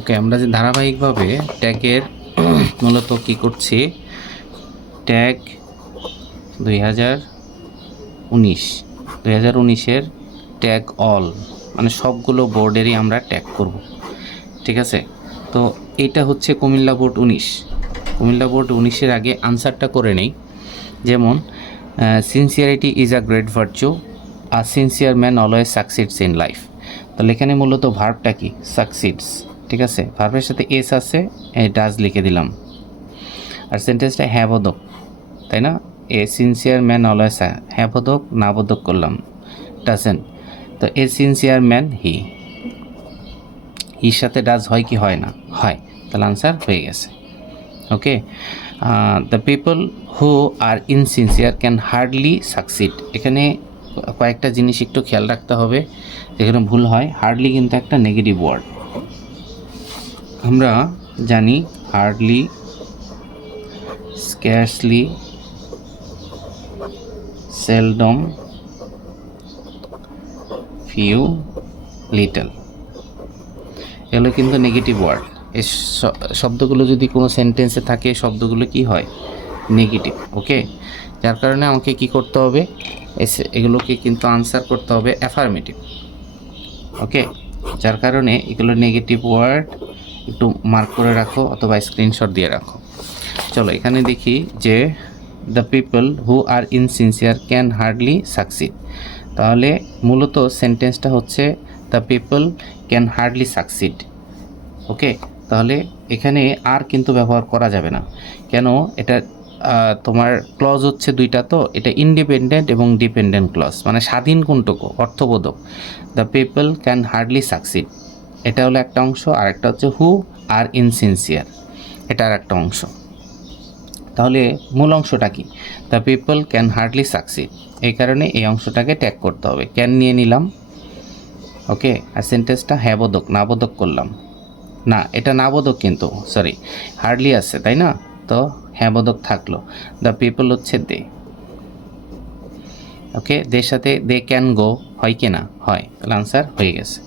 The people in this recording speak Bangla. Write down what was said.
ওকে, আমরা যে ধারাবাহিকভাবে ট্যাগের মূলত কি করছি, ট্যাগ 2019 ট্যাগ অল, মানে সবগুলো বোর্ডেরই আমরা ট্যাগ করব। ঠিক আছে, তো এটা হচ্ছে কুমিল্লা বোর্ড 19। কুমিল্লা বোর্ড 19-এর আগে আনসারটা করে নেই। যেমন sincerity is a great virtue, a sincere man always succeeds in life. তাহলে এখানে মূলত ভার্বটা কি, সাকসিডস। ঠিক আছে, ভার্বের সাথে এস আছে, ডাজ লিখে দিলাম। আর সেন্টেন্সটা হ্যাঁ বোধক, তাই না? এ সিনসিয়ার ম্যান অলওয়েজ, হ্যাঁ বোধক না বোধক করলাম, ডাজেন্ট। তো এ সিনসিয়ার ম্যান হির সাথে ডাজ হয় কি হয় না? হয়। তাহলে আনসার হয়ে গেছে। Okay, the people who are insincere can hardly succeed. এখানে কয়েকটা জিনিস একটু খেয়াল রাখতে হবে, যেখানে ভুল হয়। হার্ডলি কিন্তু একটা নেগেটিভ ওয়ার্ড। আমরা জানি hardly, scarcely, seldom, few, little, এগুলো কিন্তু নেগেটিভ ওয়ার্ড। এই শব্দগুলো যদি কোনো সেন্টেন্সে থাকে, শব্দগুলো কি হয়? নেগেটিভ। ওকে, যার কারণে আমাকে কি করতে হবে, এগুলোকে কিন্তু আনসার করতে হবে অ্যাফার্মেটিভ। ওকে, যার কারণে এগুলো নেগেটিভ ওয়ার্ড, একটু মার্ক করে রাখো অথবা স্ক্রিনশট দিয়ে রাখো। চলো এখানে দেখি যে the people who are insincere can hardly succeed. তাহলে মূলত সেন্টেন্সটা হচ্ছে the people can hardly succeed. Okay, তাহলে এখানে আর কিন্তু ব্যবহার করা যাবে না। কেন? এটা তোমার ক্লজ হচ্ছে দুইটা, তো এটা ইন্ডিপেন্ডেন্ট এবং ডিপেন্ডেন্ট ক্লজ, মানে স্বাধীন কোনটুকু, অর্থবোধক। The people can hardly succeed, এটা হলো একটা অংশ। আর একটা হচ্ছে হু আর ইনসিনসিয়ার, এটা আর একটা অংশ। তাহলে মূল অংশটা কি? The people can hardly succeed. এই কারণে এই অংশটাকে ট্যাগ করতে হবে। ক্যান নিয়ে নিলাম। ওকে, আর সেন্টেন্সটা হ্যাঁ বোধক না বোধক করলাম না, এটা না বোধক, কিন্তু সরি হার্ডলি আছে, তাই না? তো হ্যাঁ বোধক থাকলো। দ্য পিপল হচ্ছে দে। ওকে, দের সাথে দে ক্যান গো হয় কি না? হয়। তাহলে আনসার হয়ে গেছে।